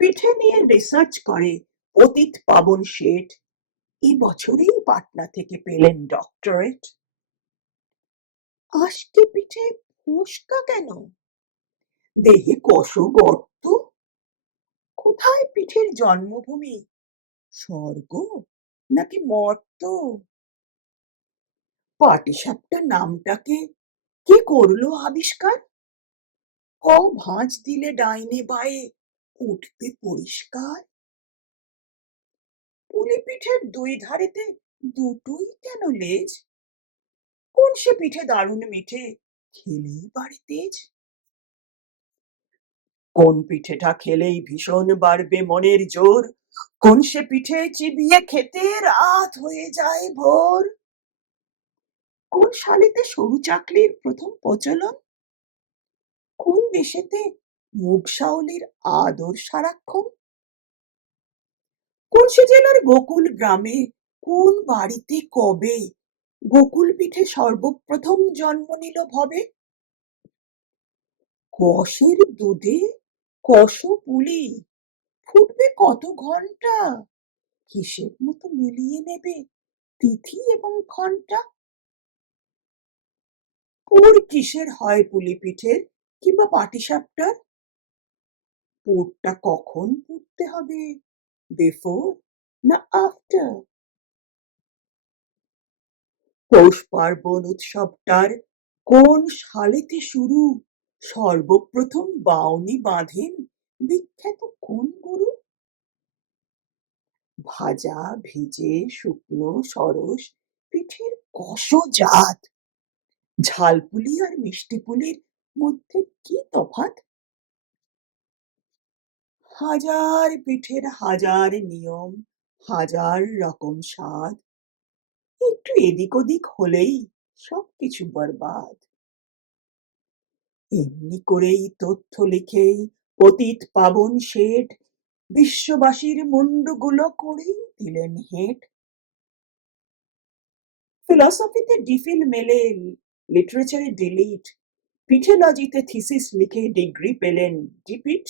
পিঠে নিয়ে রিসার্চ করে পতিত পাবন শেঠ এই বছরেই পাটনা থেকে পেলেন ডক্টরেট। আজকে পিঠে ফোসকা কেন? দেহে কষ গর্ত? কোথায় পিঠের জন্মভূমি? স্বর্গ নাকি মর্ত? পাটিসাপটা নামটাকে কে করলো আবিষ্কার? ক ভাঁজ দিলে ডাইনে বায়ে উঠবে পরিষ্কার। পুলি পিঠের দুই ধারেতে দুটোই কেন লেজ? কোন সে পিঠে দারুণ মিঠে, খেলেই বাড়ে তেজ? কোন পিঠেটা খেলেই ভীষণ বাড়বে মনের জোর? কোন সে পিঠে চিবিয়ে খেতে রাত হয়ে যায় ভোর? কোন সালেতে সরু চাকলির প্রথম প্রচলন? কোন দেশেতে মুগ শাওলির আদর সারাক্ষণ? কোন সে জেলার গোকুল গ্রামে কোন বাড়িতে কবে গোকুল পিঠে সর্বপ্রথম জন্ম নিল ভবে? কষের দুধে কষ পুলি ফুটবে কত ঘন্টা? হিসেব মতো মিলিয়ে নেবে তিথি এবং ঘন্টা। পুর কিসের হয় পুলি পিঠের কিংবা পাটিসাপটার? পুরটা কখন পুড়তে হবে, বিফোর না আফটার? পৌষ পার্বণ উৎসবটার কোন সালেতে শুরু? সর্বপ্রথম বাউনি বাঁধেন বিখ্যাত কোন গুরু? ভাজা ভিজে শুকনো সরস পিঠের কষ জাত। ঝালপুলি আর মিষ্টি পুলির মধ্যে কি তফাৎ? হাজার পিঠের হাজার নিয়ম, হাজার রকম স্বাদ। একটু এদিক ওদিক হলেই সবকিছু বরবাদ। এমনি করেই তথ্য লিখেই পতিত পাবন শেঠ বিশ্ববাসীর মুন্ডগুলো করেই দিলেন হেঁট। ফিলসফিতে ডিফিল মেলে, লিটারেচারে ডিলিট, পিঠেলজিতে থিসিস লিখে ডিগ্রি পেলেন ডিপিট।